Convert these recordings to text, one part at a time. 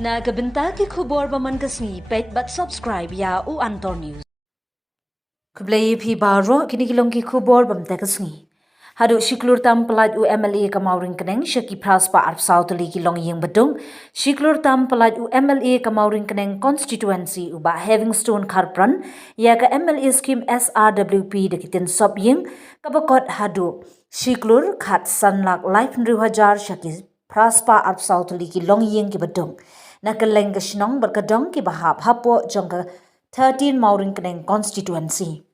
Nagabenta ki khubor baman kasmi pet but subscribe ya u Antor News. Kublai phi baro kini kilong ki khubor bam ta kasmi. Hadu shiklur tam pelaj u MLA kamauring keneng syaki praspa arp sautuli kilong yang bedung. Shiklur tam pelaj u MLA kamauring keneng constituency u ba Havingstone Kharpran ya ka MLA scheme SRWP dekitin sob yang kabakot hadu. Shiklur khat sanlak life 2000 syaki praspa arp sautuli kilong yang ki bedung. Nakaleng kesinong berkedong ki bahap hapo jongka 13 mauring keneng constituency.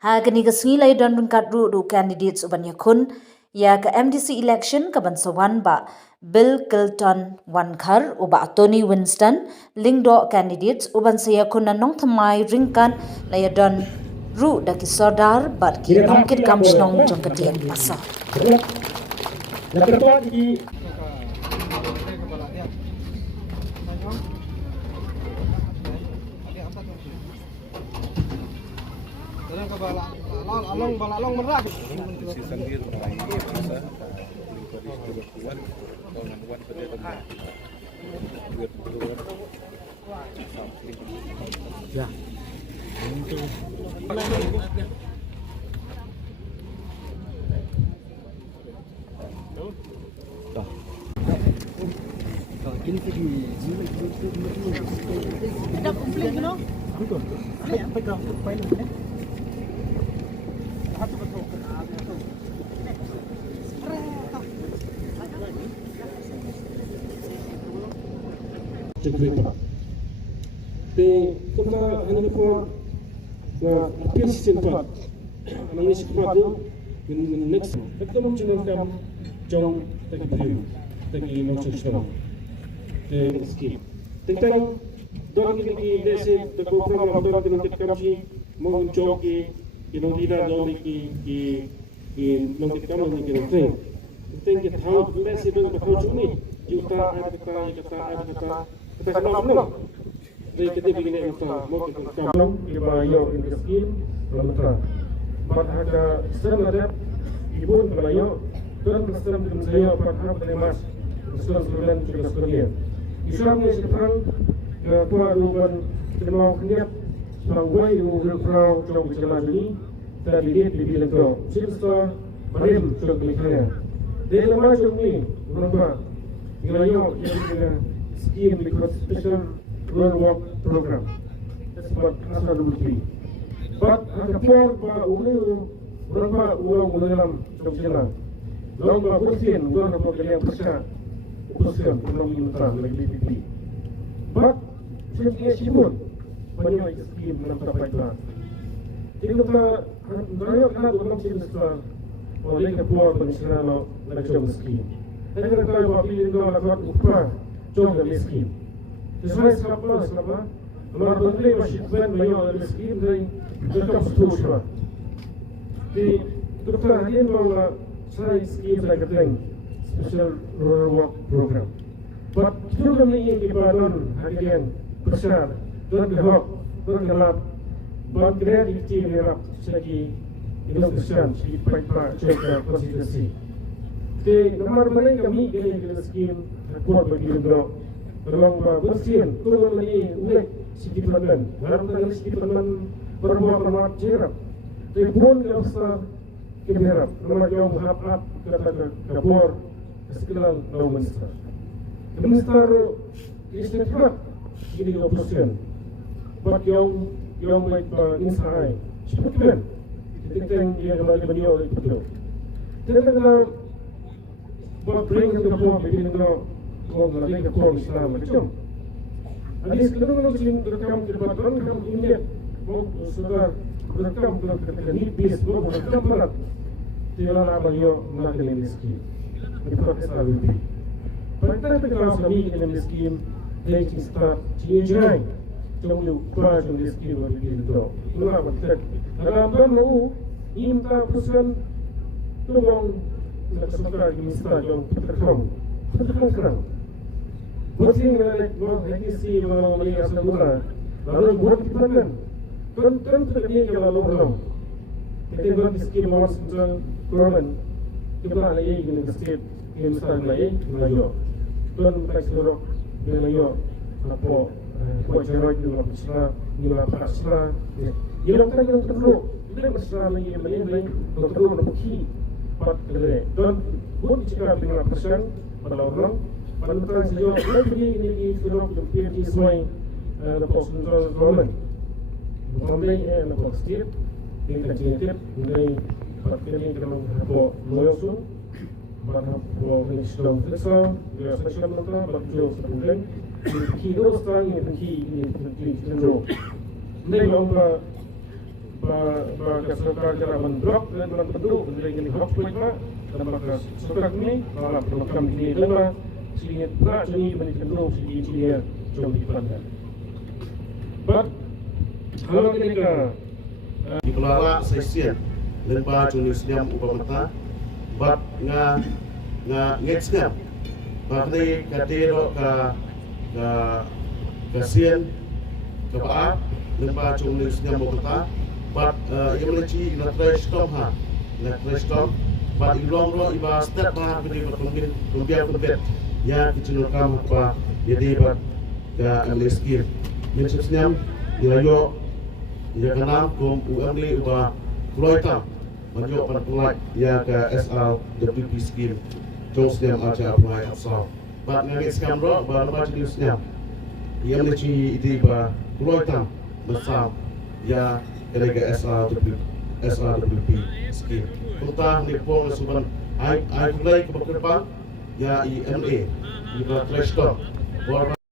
Hagani kesngi lai don bengkat ru candidates uban yakun ya ke MDC election ke bansawan ba Bill Clinton Wankar uba Tony Winston lingdo candidates uban saya kun nong thamai ringkan lai don ru daki sordar bat ki nongkit kamsnong jongka dian pasal. Along merah. Ya. Kita hanya for appeal season 4 ini cepat next kita menjalankan jong tadi nonsense skip tentang dong ini desi program dong kita kami menjong ki nong tidak jong ki nong kita kami ni tentang kita tahu desi dong tahu cumi juta ada kita kenal Jadi kita begini kita mau kita kamu ibayo industri lantara. Pada sebenarnya ibu ibayo tuan besar saya pada penemas sesuatu juga sebenarnya. Islamnya sekarang tua ruban terima kenyak selawai urufrau jauh berjalan ini tadi dia dibilang tu. Sisa marim jauh berjalan. Dia masuk ni berubah. Ibayo yang skim because special Rural Work Program. That's what SRWP. But ang kapor pa ulo, berapa ulang dalam jalan. Lalu bersin, ulang apa kalian percaya? Bersin, ulang minta lagi BPP. But sehingga sibuk banyak skim dalam tapai kelas. Jadi kita banyak kan ulang siswa oleh kapor bersama lagi skim. Dan kita tahu apabila kita lakukan upah jauh dari skim. Sesuai selama luar negeri masih banyak banyak miskin dari tetap seterusnya. Di dokter hadiah bahwa saya skim saya keteng special rural work program. But program ini dibangun hadiah besar dan dihok dan gelap. But kreatif gelap segi inovasi segi pipeline cek konstitusi. Di nomor mana kami ini skim kuat bagi negara. Berlang bersin, turun lagi ulik sikit teman, baru tadi sikit teman berbuat cerap. Telepon ke usaha keberap, nama jauh hap kata kapor sekitar minister. Minister istiqamah ini oposisi. Buat yang baik insai, cepat kan? Kita yang kembali beliau itu. Kita kalau buat bring ke kapor begini kalau Kau melalui kapal Islam macam. Alis kadang-kadang sering rekam di depan kamu ingat. Kau sudah rekam ketika ni bis, kau rekam berat. Tiada nama dia mengenai miskin. Di proses LWP. Pada kalau kami mengenai miskin, dia start cincai. Jom lupa jom miskin bagi itu. Mula betul. Dalam mau minta pesan tolong nak sekarang minta jom terkam. Terkam. Bersin lagi si melalui asal mula, lalu buat kita kan terjadi kalau lalu kita buat miskin mawas macam korban kita lagi gini setiap yang besar lagi layo, tuan baik seluruh dengan yo apa wajar itu lah besar nilai pasar yang tadi yang terlalu tidak besar lagi yang lain terlalu menuki pat kedai dan buat jika dengan persen pada orang pada betul sejauh ini film yang PNG semai lepas kontrol government Bombay lepas state yang terjadi dari partai yang kalau apa loyal tu pada Islam Islam dia special mentera baju sebelum kilo sekarang ini cenderung ini lomba kesempatan cara mendrop dan penduduk menjadi ini hak mereka dan maka sekarang ini malah program ini lama sehingga pula jadi menjadi cenderung sehingga jauh dipandang. But kalau kita dikelola sesian lemba jenis siam upamata bat nga ngexnya bakri katero ka kasian kebaat lemba jenis siam upamata bat yang melici na stop ha na stop bat ilong lo iba step ha beri berpengin lumpia kumpet ya kicil kam apa jadi bat ka amliskin mencip siam dilayo ya kenal kum UML ubah Kloita maju penpelaj ya ke SRWP scheme jauh yang aja apply asal bat ngangit skam ro ba nama jenisnya ia melici itu ba Kloita besar ya kerja SRWP scheme kita nipong suban ai mulai ke depan ya IMA iba Trashton